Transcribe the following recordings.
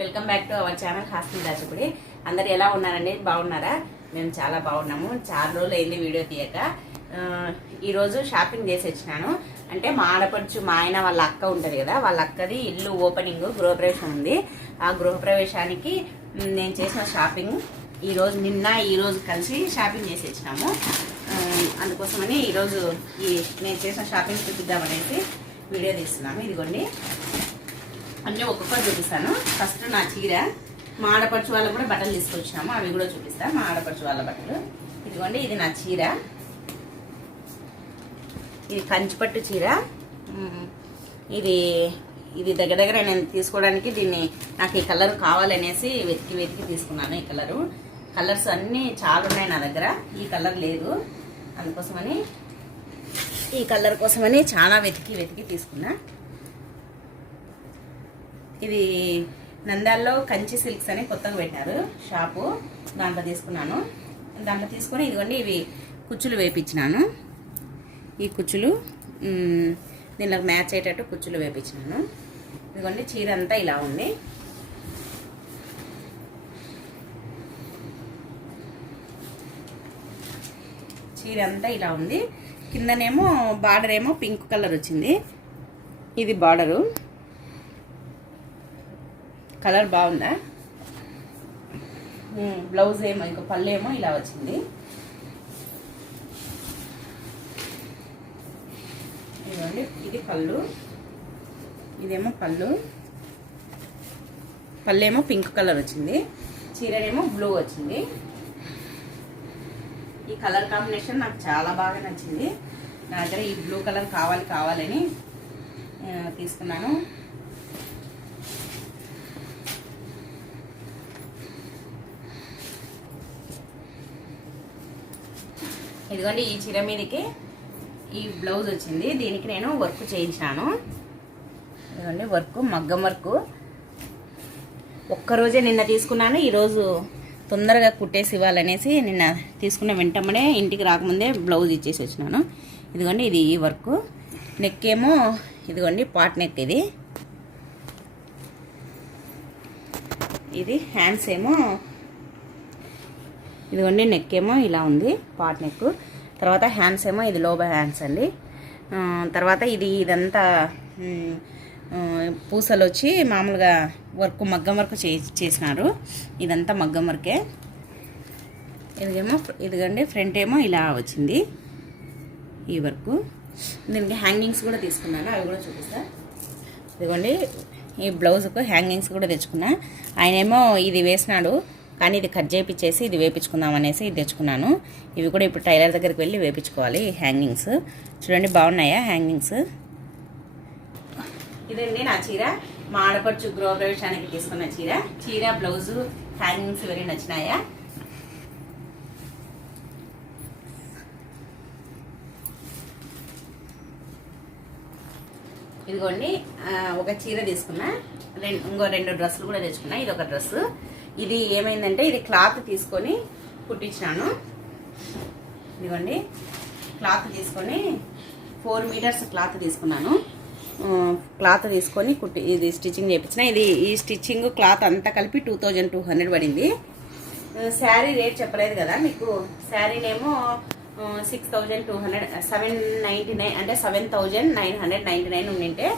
Welcome back to our channel hostel దాచపడి అందరు ఎలా ఉన్నారండి? బాగున్నారా? మేము చాలా బాగున్నాము. చాలా రోజులు అయింది వీడియో తీయక. ఈరోజు షాపింగ్ చేసి వచ్చినాను. అంటే మా ఆడపడుచు మా ఆయన వాళ్ళ అక్క ఉంటుంది కదా వాళ్ళ అక్కది ఇల్లు ఓపెనింగ్ గృహప్రవేశం ఉంది. ఆ గృహప్రవేశానికి నేను చేసిన షాపింగ్ ఈరోజు నిన్న ఈరోజు కలిసి షాపింగ్ చేసి వచ్చినాము. అందుకోసమని ఈరోజు ఈ నేను చేసిన షాపింగ్ చూపిద్దామనేసి వీడియో తీస్తున్నాము ఇదిగోండి. అన్నీ ఒక్కొక్కటి చూపిస్తాను. ఫస్ట్ నా చీర మా ఆడపడుచు వాళ్ళకు కూడా బట్టలు తీసుకొచ్చినాము. అవి కూడా చూపిస్తాను మా ఆడపడుచు వాళ్ళ బట్టలు. ఇదిగోండి ఇది నా చీర. ఇది కంచిపట్టు చీర. ఇది ఇది దగ్గర దగ్గర నేను తీసుకోవడానికి దీన్ని నాకు ఈ కలర్ కావాలనేసి వెతికి వెతికి తీసుకున్నాను ఈ కలరు. కలర్స్ అన్నీ చాలా ఉన్నాయి నా దగ్గర. ఈ కలర్ లేదు. అందుకోసమని ఈ కలర్ కోసమని చాలా వెతికి వెతికి తీసుకున్నా. ఇది నందాల్లో కంచి సిల్క్స్ అని కొత్తగా పెట్టారు షాపు. దాంట్లో తీసుకున్నాను. దాంట్లో తీసుకొని ఇదిగోండి ఇవి కుచ్చులు వేపించినాను. ఈ కుచ్చులు మ్, దీనిలోకి మ్యాచ్ అయ్యేటట్టు కుచ్చులు వేపించినాను. ఇదిగోండి చీర అంతా ఇలా ఉంది. చీర అంతా ఇలా ఉంది. కిందనేమో బార్డర్ ఏమో పింక్ కలర్ వచ్చింది. ఇది బార్డరు. కలర్ బాగుందా? బ్లౌజ్ ఏమో ఇంకో పళ్ళు ఏమో ఇలా వచ్చింది. ఇదిగోండి ఇది పళ్ళు. ఇదేమో పళ్ళు. పళ్ళేమో పింక్ కలర్ వచ్చింది. చీరనేమో బ్లూ వచ్చింది. ఈ కలర్ కాంబినేషన్ నాకు చాలా బాగా నచ్చింది. నా దగ్గర ఈ బ్లూ కలర్ కావాలి కావాలని తీసుకున్నాను. ఇదిగోండి ఈ చీర మీదకి ఈ బ్లౌజ్ వచ్చింది. దీనికి నేను వర్క్ చేయించాను ఇదిగోండి వర్క్ మగ్గం వర్క్. ఒక్కరోజే నిన్న తీసుకున్నాను. ఈరోజు తొందరగా కుట్టేసి ఇవ్వాలనేసి నిన్న తీసుకున్న వెంటనే ఇంటికి రాకముందే బ్లౌజ్ ఇచ్చేసి వచ్చినాను. ఇదిగోండి ఇది ఈ వర్క్. నెక్ ఏమో ఇదిగోండి పాట్ నెక్ ఇది. ఇది హ్యాండ్స్ ఏమో ఇదిగోండి నెక్ ఏమో ఇలా ఉంది పాట్ నెక్ తర్వాత హ్యాండ్స్ ఏమో ఇది లోబ హ్యాండ్స్ అండి. తర్వాత ఇది ఇదంతా పూసలు వచ్చి మామూలుగా వర్క్ మగ్గం వర్క్ చే చేసినారు. ఇదంతా మగ్గం వర్కే ఇదిగేమో ఇదిగండి ఫ్రంట్ ఏమో ఇలా వచ్చింది ఈ వర్క్ దీనికి హ్యాంగింగ్స్ కూడా తీసుకున్నాను అవి కూడా చూపిస్తా. ఇదిగోండి ఈ బ్లౌజ్కు హ్యాంగింగ్స్ కూడా తెచ్చుకున్నా. ఆయనేమో ఇది వేసినాడు కానీ ఇది కట్ చేయించేసి ఇది వేపించుకుందాం అనేసి ఇది తెచ్చుకున్నాను. ఇవి కూడా ఇప్పుడు టైలర్ దగ్గరికి వెళ్ళి వేపించుకోవాలి హ్యాంగింగ్స్. చూడండి బాగున్నాయా హ్యాంగింగ్స్? ఇదండి నా చీర. మా ఆడపడుచు గృహప్రవేశానికి తీసుకున్న చీర. చీర బ్లౌజు హ్యాంగింగ్స్ వెరీ నచ్చినాయా? ఇదిగోండి ఒక చీర తీసుకున్నా. రెండు ఇంకో రెండు డ్రెస్సులు కూడా తెచ్చుకున్నా. ఇది ఒక డ్రెస్సు. ఇది ఏమైందంటే ఇది క్లాత్ తీసుకొని కుట్టించినాను. ఇదిగోండి క్లాత్ తీసుకొని ఫోర్ మీటర్స్ క్లాత్ తీసుకున్నాను. క్లాత్ తీసుకొని కుట్టి ఇది స్టిచ్చింగ్ చేయించిన. ఇది ఈ స్టిచ్చింగ్ క్లాత్ అంతా కలిపి టూ థౌజండ్ టూ హండ్రెడ్ పడింది. శారీ రేట్ చెప్పలేదు కదా మీకు? శారీనేమో six thousand two hundred seven ninety nine అంటే seven thousand nine hundred ninety nine ఉండింటే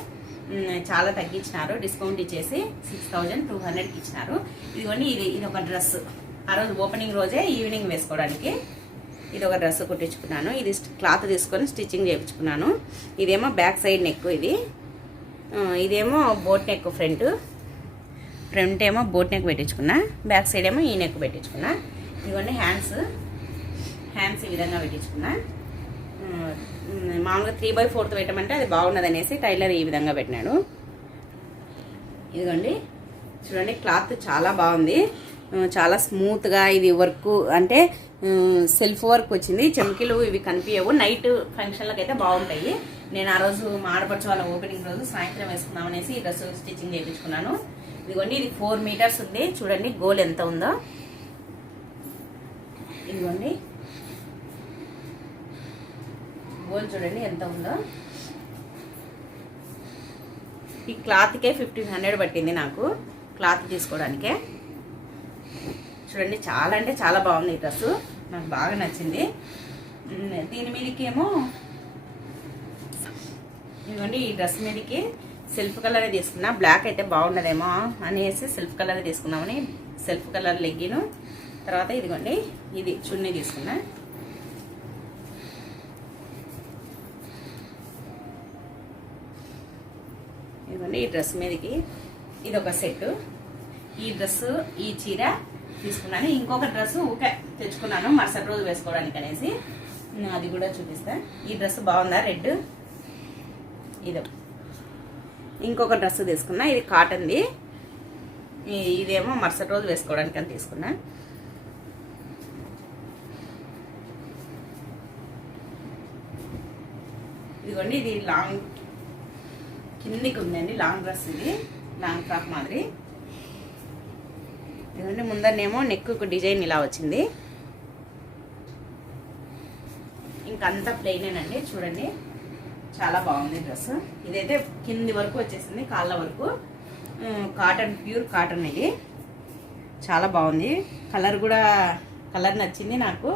చాలా తగ్గించినారు. డిస్కౌంట్ ఇచ్చేసి సిక్స్ థౌజండ్ టూ హండ్రెడ్కి ఇచ్చినారు. ఇదిగోండి ఇది ఇది ఒక డ్రెస్. ఆ రోజు ఓపెనింగ్ రోజే ఈవినింగ్ వేసుకోవడానికి ఇది ఒక డ్రెస్ కుట్టించుకున్నాను. ఇది క్లాత్ తీసుకొని స్టిచ్చింగ్ చేయించుకున్నాను. ఇదేమో బ్యాక్ సైడ్ నెక్ ఇది. ఇదేమో బోట్ నెక్ ఫ్రంట్ ఫ్రంట్ ఏమో బోట్ నెక్ పెట్టించుకున్నా. బ్యాక్ సైడ్ ఏమో ఈ నెక్ పెట్టించుకున్నా. ఇదిగోండి హ్యాండ్స్ హ్యాండ్స్ ఈ విధంగా పెట్టించుకున్నా. మామూలుగా త్రీ బై ఫోర్త్ పెట్టమంటే అది బాగున్నది అనేసి టైలర్ ఈ విధంగా పెట్టినాడు. ఇదిగోండి. చూడండి క్లాత్ చాలా బాగుంది. చాలా స్మూత్గా ఇది వర్క్ అంటే సెల్ఫ్ వర్క్ వచ్చింది. చెమ్కిలు ఇవి కనిపించవు. నైట్ ఫంక్షన్లకు అయితే బాగుంటాయి. నేను ఆ రోజు మాడపరచు ఆడపడుచు వాళ్ళ ఓపెనింగ్ రోజు సాయంత్రం వేసుకుందాం అనేసి ఈ డ్రెస్ స్టిచ్చింగ్ చేయించుకున్నాను. ఇదిగోండి ఇది ఫోర్ మీటర్స్ ఉంది. చూడండి గోల్ ఎంత ఉందో. ఇదిగోండి. గోల్ చూడండి ఎంత ఉందో. ఈ క్లాత్కే ఫిఫ్టీన్ హండ్రెడ్ పట్టింది నాకు క్లాత్ తీసుకోవడానికే. చూడండి చాలా అంటే చాలా బాగుంది ఈ డ్రెస్సు. నాకు బాగా నచ్చింది. దీని మీదకి ఏమో ఇదిగోండి ఈ డ్రెస్ మీదకి సెల్ఫ్ కలర్ తీసుకున్నా. బ్లాక్ అయితే బాగుండదేమో అనేసి సెల్ఫ్ కలర్ తీసుకుందామని సెల్ఫ్ కలర్ లెగ్గిను. తర్వాత ఇదిగోండి ఇది చున్నీ తీసుకున్నా. ఇదిగోండి ఈ డ్రెస్ మీదకి. ఇది ఒక సెట్. ఈ డ్రెస్ ఈ చీర తీసుకున్నాను. ఇంకొక డ్రెస్ ఊకే తెచ్చుకున్నాను మరుసటి రోజు వేసుకోవడానికి అనేసి. అది కూడా చూపిస్తా. ఈ డ్రెస్ బాగుందా? రెడ్ ఇది. ఇంకొక డ్రెస్ తీసుకున్నా. ఇది కాటన్ది. ఇదేమో మరుసటి రోజు వేసుకోవడానికి అని తీసుకున్నా. ఇదిగోండి ఇది లాంగ్ కిందికి ఉందండి లాంగ్ డ్రెస్ ఇది లాంగ్ ఫ్రాక్ మాదిరి. ఎందుకంటే ముందరనేమో నెక్ డిజైన్ ఇలా వచ్చింది. ఇంకంతా ప్లెయినేనండి చూడండి. చాలా బాగుంది డ్రెస్ ఇదైతే కింది వరకు వచ్చేసింది కాళ్ళ వరకు. కాటన్ ప్యూర్ కాటన్ ఇది. చాలా బాగుంది. కలర్ కూడా కలర్ నచ్చింది నాకు.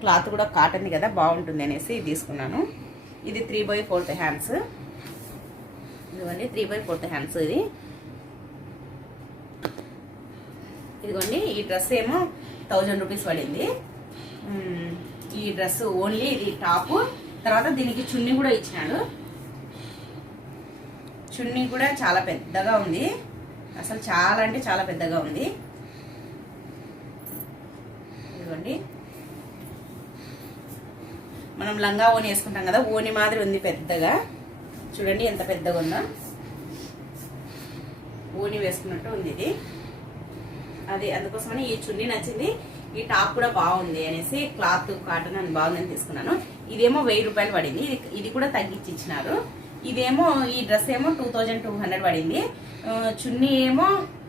క్లాత్ కూడా కాటన్ కదా బాగుంటుంది అనేసి ఇది తీసుకున్నాను. ఇది త్రీ బై ఫోర్త్ హ్యాండ్స్ ఇదిగోండి త్రీ బై ఫోర్త్ హ్యాండ్స్ ఇది. ఇదిగోండి ఈ డ్రెస్ ఏమో థౌజండ్ రూపీస్ పడింది. ఈ డ్రెస్ ఓన్లీ ఇది టాప్ తర్వాత దీనికి చున్నీ కూడా ఇచ్చినాడు. చున్నీ కూడా చాలా పెద్దగా ఉంది. అసలు చాలా అంటే చాలా పెద్దగా ఉంది. ఇదిగోండి. మనం లంగా ఓని వేసుకుంటాం కదా ఓని మాదిరి ఉంది పెద్దగా. చూడండి ఎంత పెద్దగా ఉందో. ఓని వేసుకున్నట్టు ఉంది ఇది. అది అందుకోసమని ఈ చున్నీ నచ్చింది. ఈ టాప్ కూడా బాగుంది అనేసి క్లాత్ కాటన్ అని బాగుందని తీసుకున్నాను. ఇదేమో వెయ్యి రూపాయలు పడింది. ఇది ఇది కూడా తగ్గించి ఇచ్చినారు. ఇదేమో ఈ డ్రెస్ ఏమో టూ థౌజండ్ టూ హండ్రెడ్ పడింది. చున్నీ ఏమో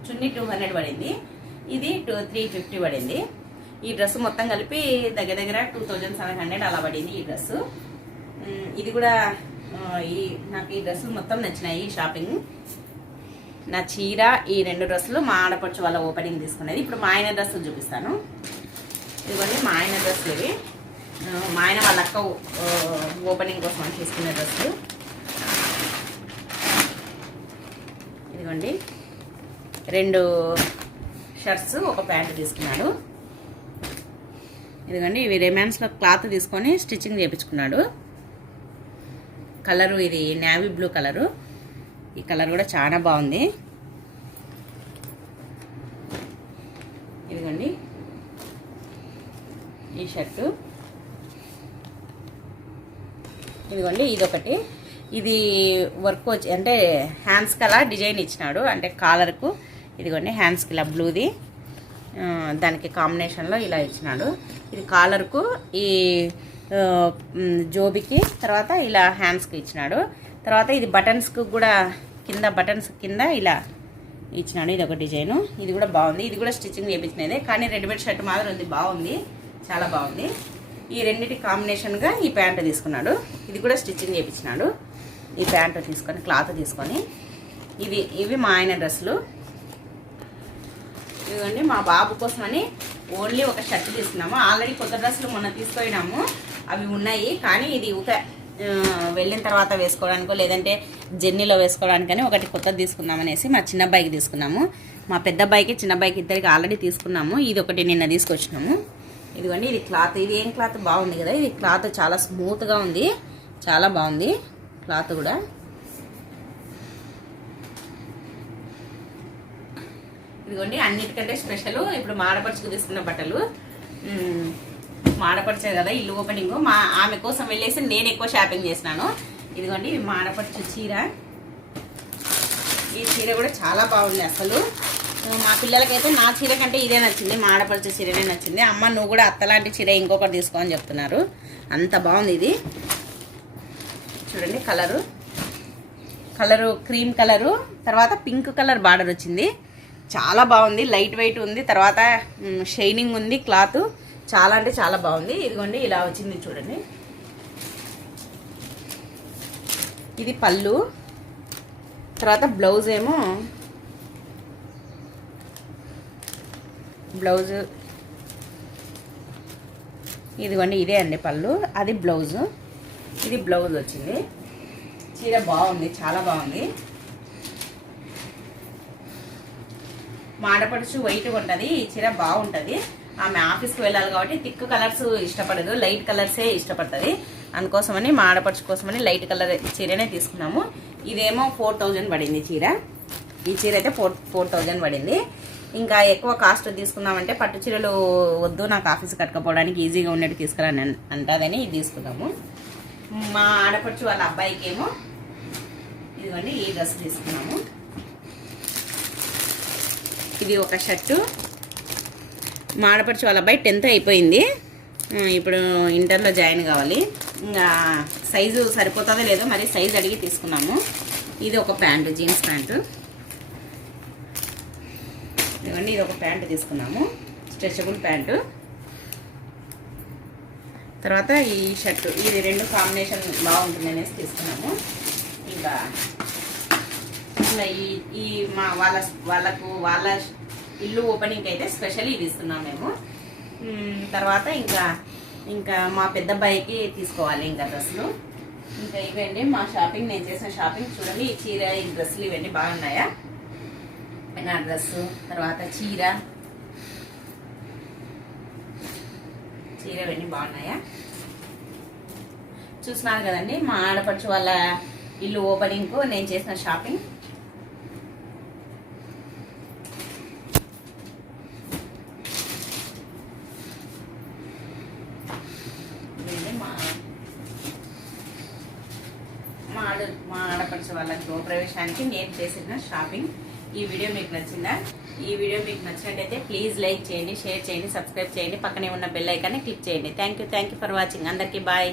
చున్నీ టూ హండ్రెడ్ పడింది. ఇది టూ త్రీ ఫిఫ్టీ పడింది. ఈ డ్రెస్ మొత్తం కలిపి దగ్గర దగ్గర టూ థౌజండ్ సెవెన్ హండ్రెడ్ అలా పడింది ఈ డ్రెస్. ఇది కూడా ఈ నాకు ఈ డ్రెస్సులు మొత్తం నచ్చినాయి షాపింగ్. నా చీర ఈ రెండు డ్రెస్సులు మా ఆడపడుచు వాళ్ళ ఓపెనింగ్ తీసుకునేది ఇప్పుడు మా ఆయన డ్రెస్సులు చూపిస్తాను. ఇదిగోండి మా ఆయన డ్రెస్సులు ఇవి. మా ఆయన వాళ్ళ అక్క ఓపెనింగ్ కోసం తీసుకునే డ్రెస్సులు. ఇదిగోండి రెండు షర్ట్స్ ఒక ప్యాంట్ తీసుకున్నాడు. ఇదిగోండి ఇవి రెమాన్స్లో క్లాత్ తీసుకొని స్టిచ్చింగ్ చేయించుకున్నాడు. కలరు ఇది నావీ బ్లూ కలరు. ఈ కలర్ కూడా చాలా బాగుంది. ఇదిగోండి. ఈ షర్టు. ఇదిగోండి ఇదొకటి. ఇది వర్క్ వచ్చి అంటే హ్యాండ్స్కి అలా డిజైన్ ఇచ్చినాడు. అంటే కాలర్కు. ఇదిగోండి హ్యాండ్స్కి ఇలా బ్లూది. దానికి కాంబినేషన్లో ఇలా ఇచ్చినాడు. ఇది కాలర్కు ఈ జోబికి తర్వాత ఇలా హ్యాండ్స్కి ఇచ్చినాడు. తర్వాత ఇది బటన్స్కి కూడా కింద బటన్స్ కింద ఇలా ఇచ్చినాడు. ఇది ఒక డిజైను ఇది కూడా బాగుంది. ఇది కూడా స్టిచ్చింగ్ చేయించినదే కానీ రెడీమేడ్ షర్ట్ మాత్రం ఉంది బాగుంది. చాలా బాగుంది. ఈ రెండింటి కాంబినేషన్గా ఈ ప్యాంటు తీసుకున్నాడు. ఇది కూడా స్టిచ్చింగ్ చేయించినాడు ఈ ప్యాంటు తీసుకొని క్లాత్ తీసుకొని. ఇవి ఇవి మా ఆయన డ్రెస్సులు. ఇదిగోండి మా బాబు కోసమని ఓన్లీ ఒక షర్ట్ తీసుకున్నాము. ఆల్రెడీ కొత్త డ్రెస్సులు మొన్న తీసుకుపోయినాము. అవి ఉన్నాయి కానీ ఇది ఒక వెళ్ళిన తర్వాత వేసుకోవడానికో లేదంటే జర్నీలో వేసుకోవడానికని ఒకటి కొత్తది తీసుకుందామనేసి మా చిన్న అబ్బాయికి తీసుకున్నాము. మా పెద్ద అబ్బాయికి చిన్న అబ్బాయికి ఇద్దరికి ఆల్రెడీ తీసుకున్నాము. ఇది ఒకటి నిన్న తీసుకొచ్చినాము. ఇదిగోండి ఇది క్లాత్ ఇది ఏం క్లాత్? బాగుంది కదా ఇది క్లాత్ చాలా స్మూత్గా ఉంది. చాలా బాగుంది క్లాత్ కూడా. ఇదిగోండి అన్నిటికంటే స్పెషల్ ఇప్పుడు మాడపడుచుకు తీసుకున్న బట్టలు. మ్మ్. మాడపడిచే కదా ఇల్లు ఓపెనింగ్ మా ఆమె కోసం వెళ్ళేసి నేను ఎక్కువ షాపింగ్ చేసినాను. ఇదిగోండి ఇవి మాడపడుచు చీర. ఈ చీర కూడా చాలా బాగుంది అసలు. మా పిల్లలకైతే నా చీర కంటే ఇదే నచ్చింది మాడపరిచే చీరనే నచ్చింది. అమ్మ నువ్వు కూడా అత్తలాంటి చీర ఇంకొకటి తీసుకో అని చెప్తున్నారు. అంత బాగుంది ఇది. చూడండి కలరు కలరు క్రీమ్ కలరు తర్వాత పింక్ కలర్ బార్డర్ వచ్చింది. చాలా బాగుంది లైట్ వెయిట్ ఉంది తర్వాత షైనింగ్ ఉంది క్లాత్ చాలా అంటే చాలా బాగుంది. ఇదిగోండి ఇలా వచ్చింది చూడండి. ఇది పళ్ళు. తర్వాత బ్లౌజ్ ఏమో. బ్లౌజ్ ఇదిగోండి ఇదే అండి పళ్ళు. అది బ్లౌజు ఇది బ్లౌజ్ వచ్చింది. చీర బాగుంది చాలా బాగుంది. మాడపడుచు వైట్ ఉంటుంది ఈ చీర బాగుంటుంది. ఆమె ఆఫీస్కి వెళ్ళాలి కాబట్టి థిక్ కలర్స్ ఇష్టపడదు లైట్ కలర్సే ఇష్టపడుతుంది. అందుకోసమని మా ఆడపడుచు కోసమని లైట్ కలర్ చీరనే తీసుకున్నాము. ఇదేమో ఫోర్ థౌజండ్ పడింది చీర. ఈ చీర అయితే ఫోర్ ఫోర్ థౌజండ్ పడింది. ఇంకా ఎక్కువ కాస్ట్ తీసుకుందామంటే పట్టు చీరలు వద్దు నాకు ఆఫీస్ కట్టుకపోవడానికి ఈజీగా ఉన్నట్టు తీసుకురాని అంటుందని ఇది తీసుకున్నాము. మా ఆడపడుచు వాళ్ళ అబ్బాయికి ఏమో ఇదిగోండి ఈ డ్రెస్ తీసుకున్నాము. ఇది ఒక షర్టు. మాడపడిచి వాళ్ళ అబ్బాయి టెన్త్ అయిపోయింది. ఇప్పుడు ఇంటర్లో జాయిన్ కావాలి. ఇంకా సైజు సరిపోతుందో లేదో మరి సైజు అడిగి తీసుకున్నాము. ఇది ఒక ప్యాంటు జీన్స్ ప్యాంటు. ఇదిగోండి ఇది ఒక ప్యాంటు తీసుకున్నాము. Stretchable pant. తర్వాత ఈ షర్టు ఇది రెండు కాంబినేషన్ బాగుంటుంది అనేసి తీసుకున్నాము. ఇంకా ఇంకా ఈ ఈ మా వాళ్ళ వాళ్ళకు వాళ్ళ ఇల్లు ఓపెనింగ్ అయితే స్పెషల్ ఇది ఇస్తున్నాం మేము. తర్వాత ఇంకా ఇంకా మా పెద్ద అబ్బాయికి తీసుకోవాలి ఇంకా డ్రెస్సులు. ఇంకా ఇవండి మా షాపింగ్ నేను చేసిన షాపింగ్ చూడండి ఈ చీర ఈ డ్రెస్సులు ఇవన్నీ బాగున్నాయా నా డ్రెస్సు తర్వాత చీర. చీర ఇవన్నీ బాగున్నాయా చూస్తున్నారు కదండి మా ఆడపడుచు వాళ్ళ ఇల్లు ఓపెనింగ్కు నేను చేసిన షాపింగ్ ఇదండి మా మా ఆడ మా వాళ్ళ గృహప్రవేశానికి నేను చేసిన షాపింగ్. ఈ వీడియో మీకు నచ్చిందా? ఈ వీడియో మీకు నచ్చినట్టయితే ప్లీజ్ లైక్ చేయండి షేర్ చేయండి సబ్స్క్రైబ్ చేయండి. పక్కనే ఉన్న బెల్ ఐకాన్ని క్లిక్ చేయండి. Thank you thank you for watching. అందరికీ బాయ్.